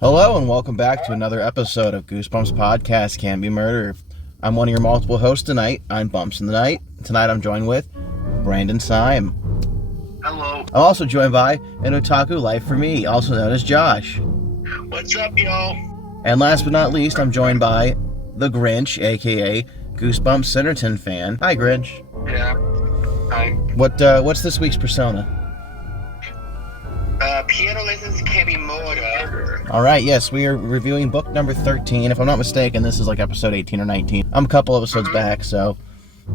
Hello and welcome back to another episode of Goosebumps Podcast Can Be Murder. I'm one of your multiple hosts tonight. I'm Bumps in the Night. Tonight I'm joined with Brandon Sime. Hello. I'm also joined by an otaku life for me, also known as Josh. What's up, y'all? And last but not least, I'm joined by the Grinch, aka Goosebumps Centerton fan. Hi, Grinch. Yeah. Hi. What's this week's persona? Piano lessons can be murder. All right, yes, we are reviewing book number 13. If I'm not mistaken, this is like episode 18 or 19. I'm a couple episodes back, so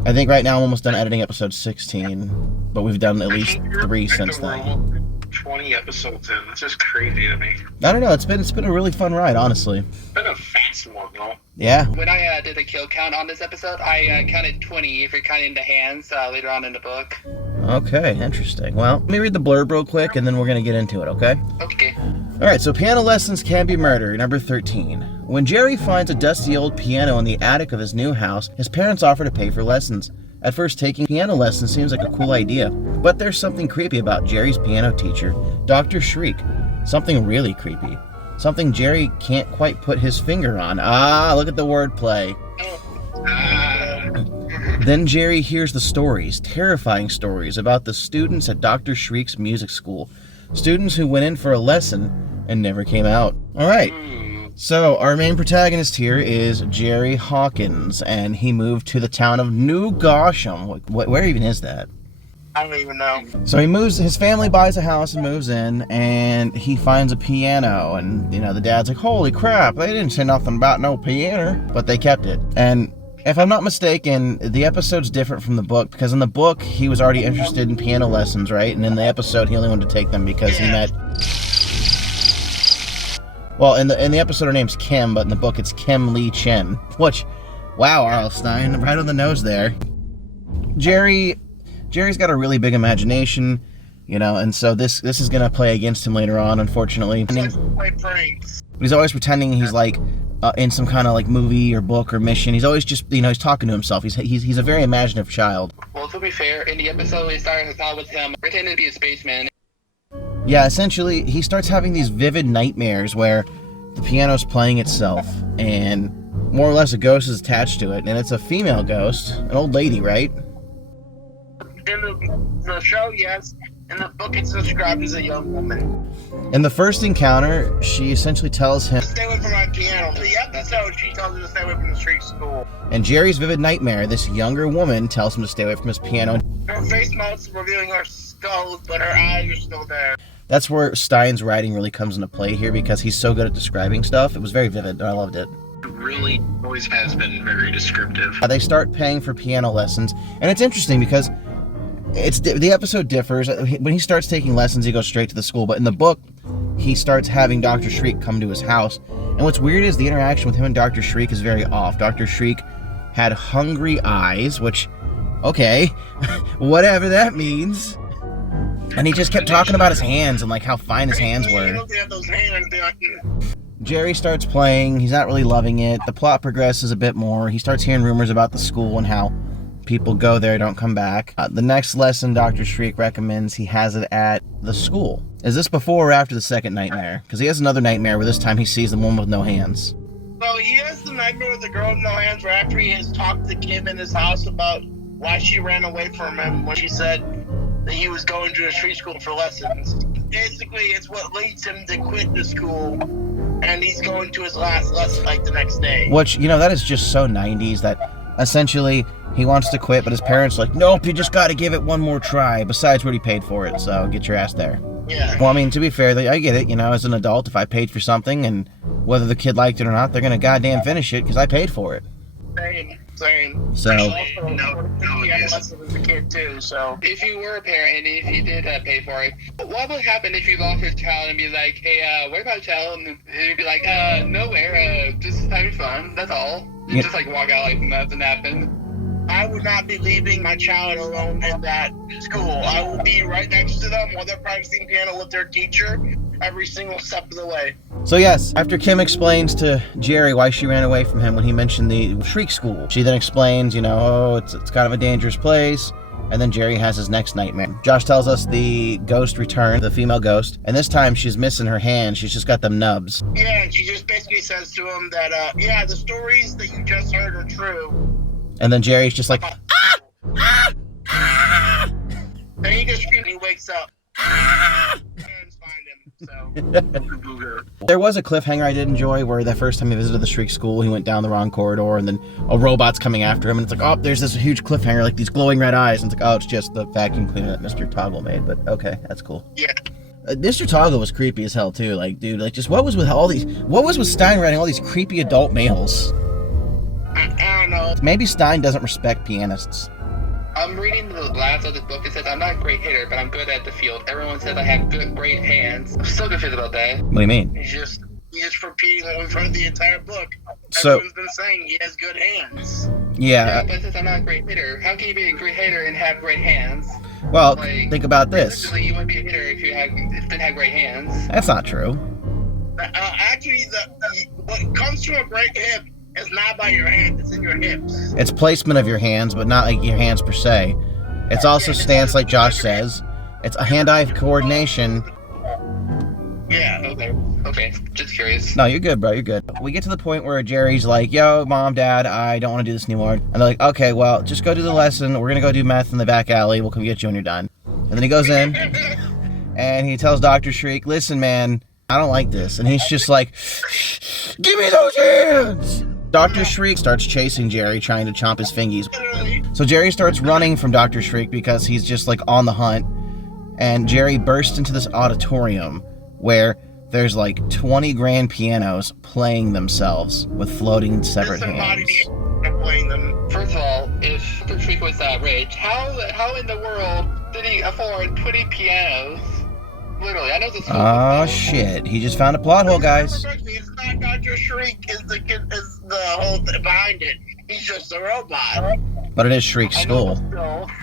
I think right now I'm almost done editing episode 16, but we've done at least 3 since then. 20 episodes in. It's just crazy to me. I don't know. It's been a really fun ride, honestly. It's been a fast one, though. Yeah. When I did a kill count on this episode, I counted 20 if you're counting the hands later on in the book. Okay, interesting. Well, let me read the blurb real quick, and then we're going to get into it, okay? Okay. All right, so Piano Lessons Can Be Murder, number 13. When Jerry finds a dusty old piano in the attic of his new house, his parents offer to pay for lessons. At first, taking piano lessons seems like a cool idea, but there's something creepy about Jerry's piano teacher, Dr. Shriek. Something really creepy. Something Jerry can't quite put his finger on. Ah, look at the wordplay. Then Jerry hears the stories, terrifying stories, about the students at Dr. Shriek's music school. Students who went in for a lesson and never came out. All right. So, our main protagonist here is Jerry Hawkins, and he moved to the town of New Gosham. Where even is that? I don't even know. So his family buys a house and moves in, and he finds a piano, and, the dad's like, holy crap, they didn't say nothing about no piano, but they kept it. And if I'm not mistaken, the episode's different from the book, because in the book, he was already interested in piano lessons, right? And in the episode, he only wanted to take them because he met... Well, in the episode, her name's Kim, but in the book, it's Kim Lee Chen. Which, wow, R.L. Stine, right on the nose there. Jerry's got a really big imagination, and so this is going to play against him later on, unfortunately. He's always pretending he's like in some kind of like movie or book or mission. He's always just, he's talking to himself. He's a very imaginative child. Well, to be fair, in the episode, we started out with him pretending to be a spaceman. Yeah, essentially, he starts having these vivid nightmares where the piano's playing itself, and more or less a ghost is attached to it, and it's a female ghost, an old lady, right? In the show, yes. In the book, it's described as a young woman. In the first encounter, she essentially tells him... Stay away from my piano. In the episode, she tells him to stay away from the street school. In Jerry's vivid nightmare, this younger woman tells him to stay away from his piano. Her face melts, revealing her skull, but her eyes are still there. That's where Stein's writing really comes into play here, because he's so good at describing stuff. It was very vivid, and I loved it. It really always has been very descriptive. They start paying for piano lessons, and it's interesting because the episode differs. When he starts taking lessons, he goes straight to the school, but in the book, he starts having Dr. Shriek come to his house. And what's weird is the interaction with him and Dr. Shriek is very off. Dr. Shriek had hungry eyes, which, okay, whatever that means. And he just kept talking about his hands and like how fine his hands were. Jerry starts playing. He's not really loving it. The plot progresses a bit more. He starts hearing rumors about the school and how people go there, don't come back. The next lesson Dr. Shriek recommends he has it at the school. Is this before or after the second nightmare? Because he has another nightmare where this time he sees the woman with no hands. So he has the nightmare with the girl with no hands where after he has talked to Kim in his house about why she ran away from him when she said that he was going to a street school for lessons. Basically, it's what leads him to quit the school, and he's going to his last lesson like the next day. Which, that is just so 90s that essentially he wants to quit, but his parents are like, nope, you just got to give it one more try. Besides, we already paid for it, so get your ass there. Yeah. Well, I mean, to be fair, I get it, as an adult, if I paid for something, and whether the kid liked it or not, they're going to goddamn finish it because I paid for it. Same. So, as a kid too. So, if you were a parent and if you did pay for it, what would happen if you lost your child and be like, hey, where about child? And you'd be like, nowhere, just having fun, that's all. You just like walk out like nothing happened. I would not be leaving my child alone in that school. I will be right next to them while they're practicing piano with their teacher every single step of the way. So yes, after Kim explains to Jerry why she ran away from him when he mentioned the Shriek School, she then explains, it's kind of a dangerous place. And then Jerry has his next nightmare. Josh tells us the ghost returned, the female ghost, and this time she's missing her hand. She's just got them nubs. Yeah, and she just basically says to him that, yeah, the stories that you just heard are true. And then Jerry's just like, Then he just screams and he wakes up. Parents find him, so. There was a cliffhanger I did enjoy where the first time he visited the Shriek school, he went down the wrong corridor and then a robot's coming after him and it's like, oh, there's this huge cliffhanger, like these glowing red eyes. And it's like, oh, it's just the vacuum cleaner that Mr. Toggle made. But okay, that's cool. Yeah. Mr. Toggle was creepy as hell too. Like, dude, like just what was with Stein writing all these creepy adult males? I don't know. Maybe Stein doesn't respect pianists. I'm reading the last of this book. It says, I'm not a great hitter, but I'm good at the field. Everyone says I have great hands. I'm so confused about that. What do you mean? He's just repeating what we've heard the entire book. So, Everyone's been saying he has good hands. Yeah. But it says I'm not a great hitter. How can you be a great hitter and have great hands? Well, Like, think about this. realistically, you wouldn't be a hitter if you didn't have great hands. That's not true. Actually, what comes from a great hip is not by your hand, it's in your hips. It's placement of your hands, but not like your hands per se. It's also stance, like Josh says. It's a hand-eye coordination. Yeah. Okay. Just curious. No, you're good, bro. You're good. We get to the point where Jerry's like, yo, Mom, Dad, I don't want to do this anymore. And they're like, okay, well, just go do the lesson. We're going to go do meth in the back alley. We'll come get you when you're done. And then he goes in, and he tells Dr. Shriek, listen, man, I don't like this. And he's just like, give me those hands! Dr. Shriek starts chasing Jerry, trying to chomp his fingies. So Jerry starts running from Dr. Shriek because he's just like on the hunt. And Jerry bursts into this auditorium where there's like 20 grand pianos playing themselves with floating separate hands. Playing them. First of all, if Dr. Shriek was rich, how in the world did he afford 20 pianos? Literally, I know this. Oh shit! He just found a plot hole, guys. It's not Dr. Shriek is the whole thing behind it. He's just a robot. But it is Shriek's school.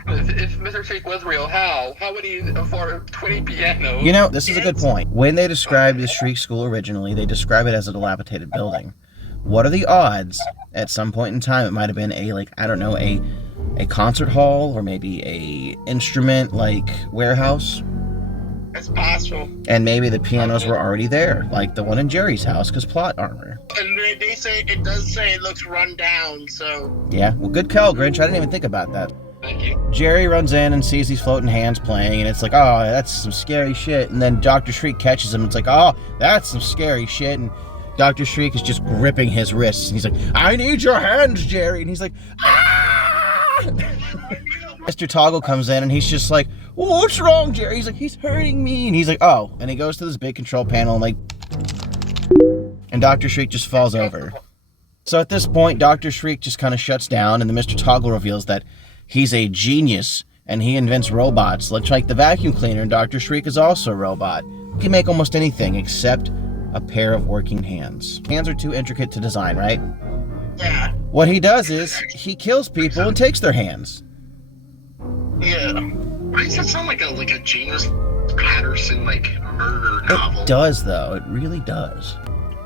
If Mr. Shriek was real, how would he afford 20 pianos? You know, this is a good point. When they described the Shriek school originally, they describe it as a dilapidated building. What are the odds? At some point in time, it might have been a concert hall or maybe a instrument warehouse. It's possible. And maybe the pianos were already there, like the one in Jerry's house, because plot armor. And they say, it does say it looks run down, so. Yeah, well, good call, Grinch. I didn't even think about that. Thank you. Jerry runs in and sees these floating hands playing, and it's like, oh, that's some scary shit. And then Dr. Shriek catches him, and it's like, oh, that's some scary shit. And Dr. Shriek is just gripping his wrists, and he's like, I need your hands, Jerry. And he's like, ah! Mr. Toggle comes in, and he's just like, what's wrong, Jerry? He's like, he's hurting me. And he's like, oh. And he goes to this big control panel, and Dr. Shriek just falls over. So at this point, Dr. Shriek just kind of shuts down, and then Mr. Toggle reveals that he's a genius, and he invents robots. Like the vacuum cleaner, Dr. Shriek is also a robot. He can make almost anything except a pair of working hands. Hands are too intricate to design, right? Yeah. What he does is, he kills people and takes their hands. Yeah. Why does that sound like a James Patterson murder novel? It does, though. It really does.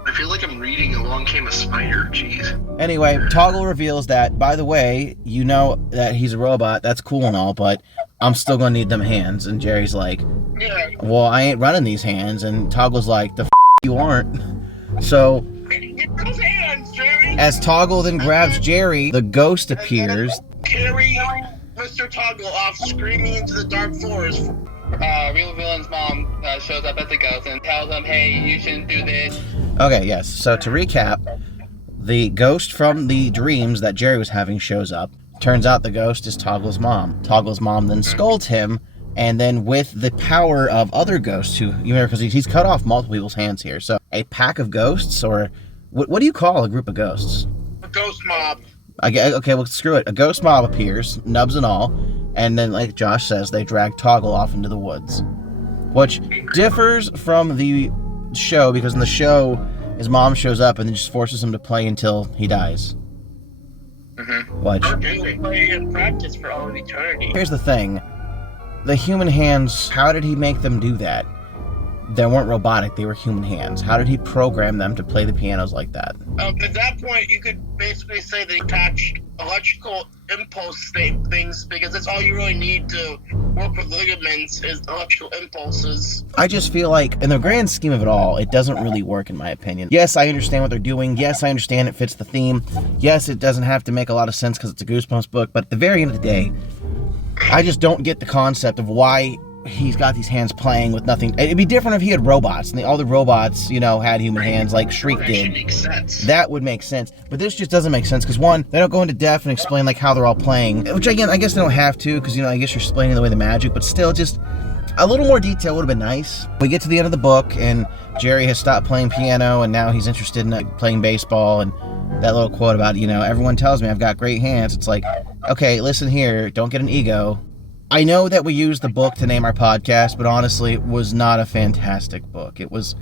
I feel like I'm reading Along Came a Spider. Jeez. Anyway, Toggle reveals that, by the way, you know that he's a robot. That's cool and all, but I'm still gonna need them hands. And Jerry's like, Yeah. well, I ain't running these hands. And Toggle's like, the f*** you aren't. So, Get those hands, Jerry. as Toggle then grabs Jerry, the ghost appears. Carry Mr. Toggle off screaming into the dark forest. Real Villain's mom shows up at the ghost and tells him, hey, you shouldn't do this. Okay, yes. So to recap, the ghost from the dreams that Jerry was having shows up. Turns out the ghost is Toggle's mom. Toggle's mom then scolds him, and then with the power of other ghosts who, you know, because he's cut off multiple people's hands here. So a pack of ghosts, or what do you call a group of ghosts? A ghost mob. Okay, well, screw it. A ghost mob appears, nubs and all, and then, like Josh says, they drag Toggle off into the woods. Which differs from the show, because in the show, his mom shows up and then just forces him to play until he dies. Mm-hmm. Which, They play and practice for all of eternity. here's the thing. The human hands, how did he make them do that? they weren't robotic, they were human hands. How did he program them to play the pianos like that? At that point, you could basically say they attached electrical impulse things, because that's all you really need to work with ligaments is electrical impulses. I just feel like, in the grand scheme of it all, it doesn't really work in my opinion. Yes, I understand what they're doing. Yes, I understand it fits the theme. Yes, it doesn't have to make a lot of sense because it's a Goosebumps book, but at the very end of the day, I just don't get the concept of why he's got these hands playing with nothing. It'd be different if he had robots, and all the robots, had human hands like Shriek did. Makes sense. That would make sense. But this just doesn't make sense, because one, they don't go into depth and explain like how they're all playing, which again, I guess they don't have to, because I guess you're explaining the way the magic, but still, just a little more detail would have been nice. We get to the end of the book, and Jerry has stopped playing piano, and now he's interested in playing baseball, and that little quote about, everyone tells me I've got great hands. It's like, okay, listen here, don't get an ego. I know that we used the book to name our podcast, but honestly, it was not a fantastic book. It was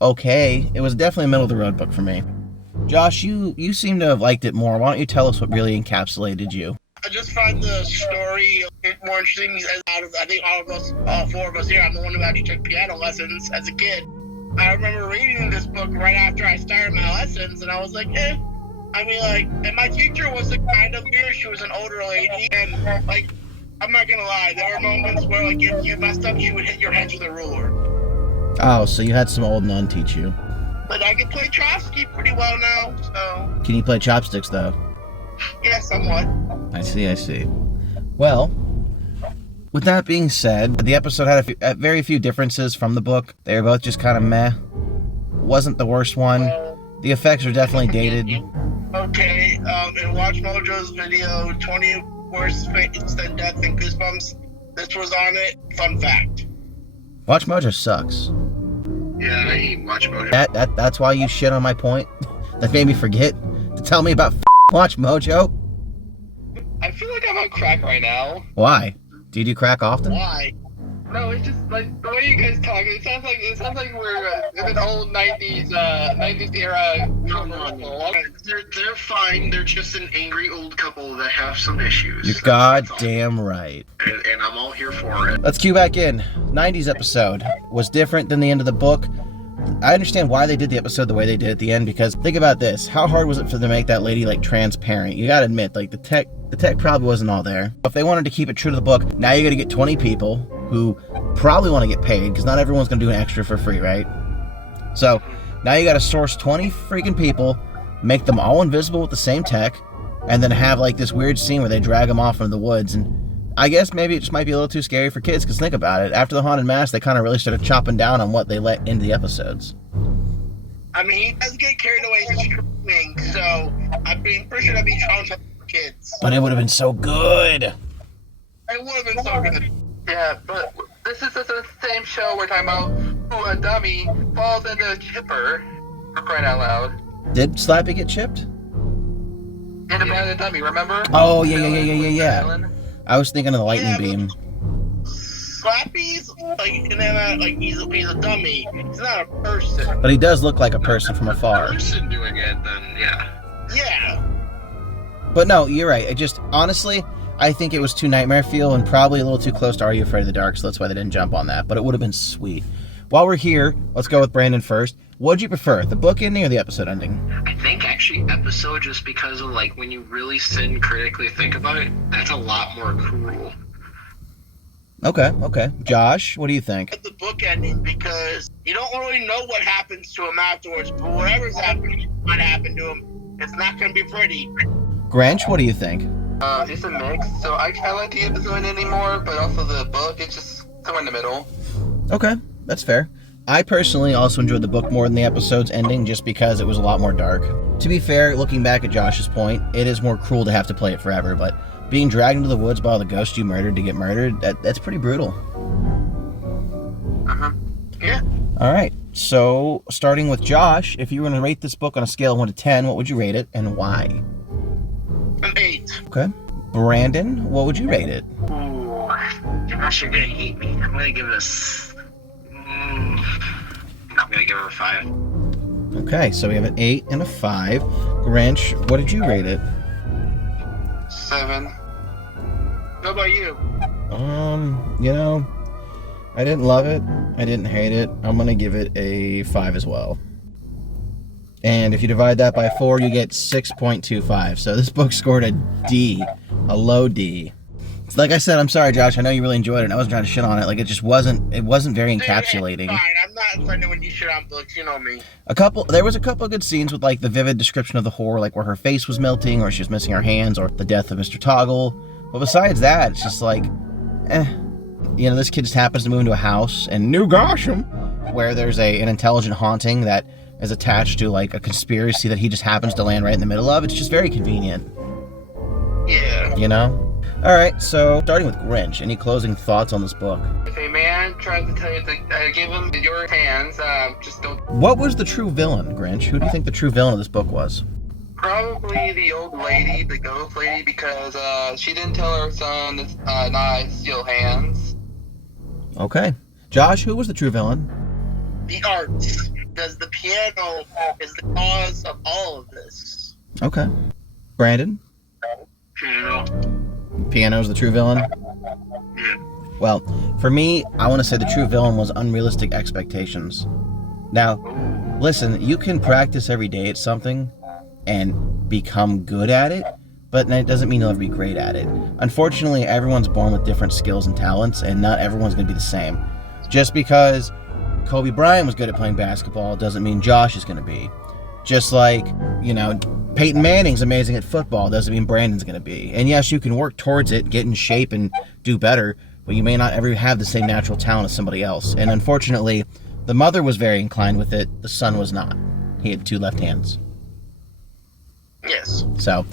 okay. It was definitely a middle-of-the-road book for me. Josh, you seem to have liked it more. Why don't you tell us what really encapsulated you? I just find the story more interesting. I think all four of us here, I'm the one who actually took piano lessons as a kid. I remember reading this book right after I started my lessons, and I was like, and my teacher was kind of weird. She was an older lady, and I'm not gonna lie, there were moments where if you messed up, she would hit your head with a ruler. Oh, so you had some old nun teach you. But I can play Trotsky pretty well now, so... Can you play chopsticks, though? Yeah, somewhat. I see. Well, with that being said, the episode had very few differences from the book. They were both just kind of meh. Wasn't the worst one. The effects are definitely dated. Okay, in Watch Mojo's video, 20 worst fates than death in Goosebumps, this was on it. Fun fact. Watch Mojo sucks. Yeah, I hate Watch Mojo. That's why you shit on my point. That made me forget to tell me about Watch Mojo. I feel like I'm on crack right now. Why? Do you do crack often? Why? No, it's just like the way you guys talk. It sounds like we're in an old '90s era. No. They're fine. They're just an angry old couple that have some issues. You're goddamn right. And I'm all here for it. Let's cue back in. 90s episode was different than the end of the book. I understand why they did the episode the way they did at the end, because think about this. How hard was it for them to make that lady transparent? You gotta admit, the tech probably wasn't all there. If they wanted to keep it true to the book, now you gotta get 20 people who probably want to get paid, because not everyone's gonna do an extra for free, right? So now you gotta source 20 freaking people, make them all invisible with the same tech, and then have this weird scene where they drag them off into the woods. And I guess maybe it just might be a little too scary for kids, because think about it. After the Haunted Mass, they kind of really started chopping down on what they let into the episodes. He does get carried away streaming, so pretty sure that'd be traumatizing for kids. But it would have been so good. It would have been so good. Yeah, but this is the same show we're talking about. Who a dummy falls into a chipper, for crying out loud. Did Slappy get chipped? And a dummy, remember? Oh, yeah. I was thinking of the lightning beam. Slappy's he's a dummy. He's not a person. But he does look like a person from afar. If a person doing it, then yeah. Yeah. But no, you're right. Honestly, I think it was too Nightmare Fuel and probably a little too close to Are You Afraid of the Dark, so that's why they didn't jump on that. But it would have been sweet. While we're here, let's go with Brandon first. What'd you prefer, the book ending or the episode ending? I think actually episode, just because of when you really sit and critically think about it, that's a lot more cruel. Okay. Josh, what do you think? The book ending, because you don't really know what happens to him afterwards, but whatever's happening might happen to him. It's not going to be pretty. Grinch, what do you think? It's a mix. So I like the episode anymore, but also the book. It's just somewhere in the middle. Okay, that's fair. I personally also enjoyed the book more than the episode's ending, just because it was a lot more dark. To be fair, looking back at Josh's point, it is more cruel to have to play it forever, but being dragged into the woods by all the ghosts you murdered to get murdered, that's pretty brutal. Yeah. All right, so starting with Josh, if you were going to rate this book on a scale of 1 to 10, what would you rate it and why? An 8. Okay. Brandon, what would you rate it? Ooh, Josh, you're gonna hate me. I'm gonna give it I'm gonna give it a 5. Okay, so we have an 8 and a 5. Grinch, what did you rate it? 7. What about you? I didn't love it. I didn't hate it. I'm going to give it a 5 as well. And if you divide that by 4, you get 6.25. So this book scored a D, a low D. Like I said, I'm sorry, Josh. I know you really enjoyed it. And I wasn't trying to shit on it. Like, it wasn't very encapsulating. Dude, fine. I'm not offended when you shit on books. You know me. There was a couple of good scenes with, like, the vivid description of the horror, like where her face was melting, or she was missing her hands, or the death of Mr. Toggle. But besides that, it's just like, You know, this kid just happens to move into a house in New Gosham, where there's an intelligent haunting that is attached to, like, a conspiracy that he just happens to land right in the middle of. It's just very convenient. Yeah. You know? Alright, so starting with Grinch, any closing thoughts on this book? If a man tries to tell you to give him your hands, just don't. What was the true villain, Grinch? Who do you think the true villain of this book was? Probably the old lady, the ghost lady, because she didn't tell her son not to steal hands. Okay. Josh, who was the true villain? The arts. Because the piano is the cause of all of this. Okay. Brandon? Piano's the true villain? Yeah. Well, for me, I want to say the true villain was unrealistic expectations. Now, listen, you can practice every day at something and become good at it, but that doesn't mean you'll ever be great at it. Unfortunately, everyone's born with different skills and talents, and not everyone's going to be the same. Just because Kobe Bryant was good at playing basketball doesn't mean Josh is going to be. Just like, you know, Peyton Manning's amazing at football doesn't mean Brandon's going to be. And yes, you can work towards it, get in shape, and do better, but you may not ever have the same natural talent as somebody else. And unfortunately, the mother was very inclined with it, the son was not. He had 2 left hands. Yes. So,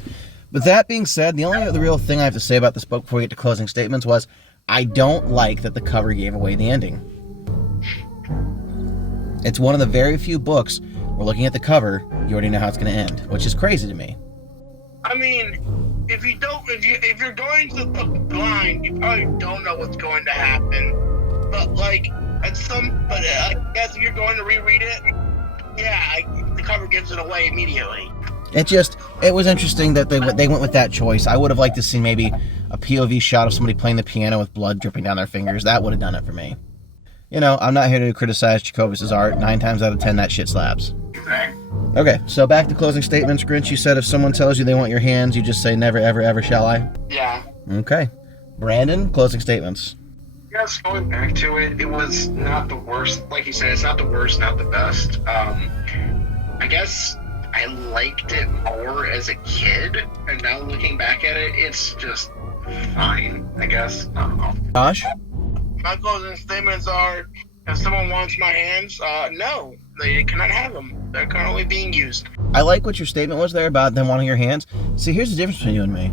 with that being said, the only other real thing I have to say about this book before we get to closing statements was, I don't like that the cover gave away the ending. It's one of the very few books where looking at the cover, you already know how it's going to end, which is crazy to me. I mean, if you're going to the book blind, you probably don't know what's going to happen. But I guess if you're going to reread it, the cover gives it away immediately. It was interesting that they went with that choice. I would have liked to see maybe a POV shot of somebody playing the piano with blood dripping down their fingers. That would have done it for me. You know, I'm not here to criticize Jacobus' art. 9 times out of 10, that shit slaps. Okay, so back to closing statements. Grinch, you said if someone tells you they want your hands, you just say never, ever, ever shall I? Yeah. Okay. Brandon, closing statements. Yes, going back to it, it was not the worst. Like you said, it's not the worst, not the best. I guess I liked it more as a kid, and now looking back at it, it's just fine, I guess. I don't know. Josh? My closing statements are, if someone wants my hands, no, they cannot have them. They're currently being used. I like what your statement was there about them wanting your hands. See, here's the difference between you and me.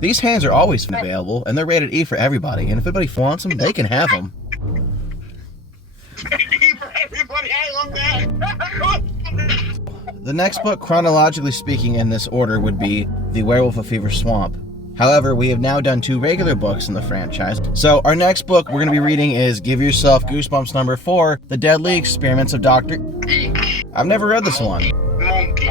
These hands are always available, and they're rated E for everybody. And if anybody wants them, they can have them. E for everybody, I love that. The next book, chronologically speaking, in this order would be The Werewolf of Fever Swamp. However, we have now done 2 regular books in the franchise. So our next book we're going to be reading is Give Yourself Goosebumps number 4, The Deadly Experiments of Dr. I've never read this one. Monkey.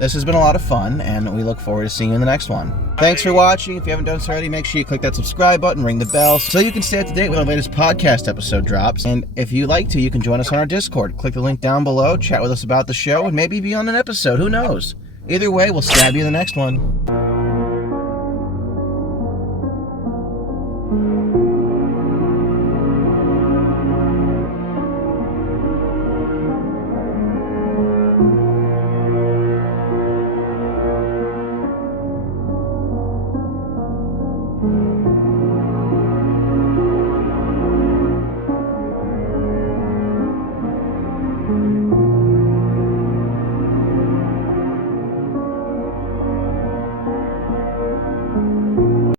This has been a lot of fun, and we look forward to seeing you in the next one. Thanks for watching. If you haven't done so already, make sure you click that subscribe button, ring the bell, so you can stay up to date when our latest podcast episode drops. And if you like to, you can join us on our Discord. Click the link down below, chat with us about the show, and maybe be on an episode. Who knows? Either way, we'll stab you in the next one.